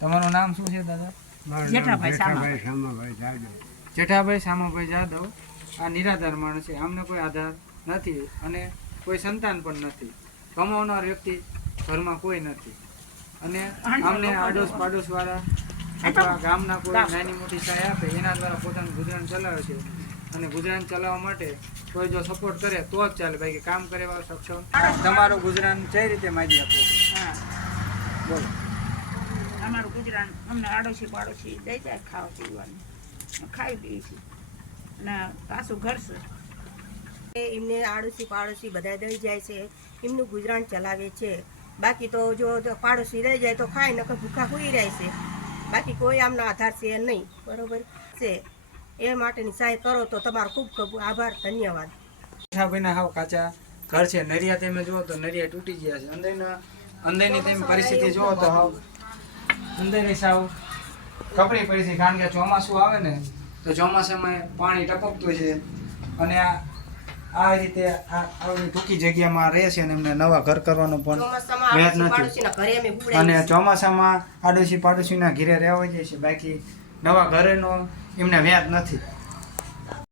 તમારું નામ શું છે દાદા? જેઠાભાઈ જાદવ. શામાભાઈ જાદવ. આ નિરાધાર માણસ છે. આમને કોઈ આધાર નથી અને કોઈ સંતાન પણ નથી. કમાવનાર વ્યક્તિ ઘરમાં કોઈ નથી. અને આમને આડોશ પાડોશ વાળા અથવા ગામના કોઈ નાની મોટી સહાય આપે એના દ્વારા પોતાનું ગુજરાન ચલાવે છે. અને ગુજરાન ચલાવવા માટે કોઈ જો સપોર્ટ કરે તો જ ચાલે. બાકી કામ કરેવા સક્ષમ. તમારું ગુજરાન કઈ રીતે માજી આપો. છો હા. બોલો. અમારું ગુજરાન અમને આડોશી પાડોશી દઈ જાય ખાવા પીવાનું. ખાઈ પીએ છીએ. અને પાછું ઘર છે. એમને આડોશી પાડોશી બધા દઈ જાય છે. એમનું ગુજરાન ચલાવે છે. બાકી તો જો પાડોશી રહી જાય તો ખાય નકર ભૂખા હોઈ રહે છે. બાકી કોઈ આમનો આધાર છે નહીં. બરોબર છે. એ માટેની સહાય કરો તો તમારો ખૂબ ખૂબ આભાર. ધન્યવાદ. ભાઈના હાવ કાચા ઘર છે. નરિયા તમે જુઓ તો નરિયા તૂટી ગયા છે. અંદરના અંદરની તમે પરિસ્થિતિ જુઓ તો હાવ અંદરની સાવ પડી છે કારણ કે ચોમાસું આવે ને તો ચોમાસામાં પાણી ટપકતું છે. અને આ આ રીતે આ આવી ટૂંકી જગ્યામાં રહે છે અને એમને નવા ઘર કરવાનું પણ ચોમાસામાં વ્યાજ નથી અને ચોમાસામાં આડોશી પાડોશીના ઘીરે રહેવા જાય છે બાકી નવા ઘરેનો એમને વ્યાજ નથી.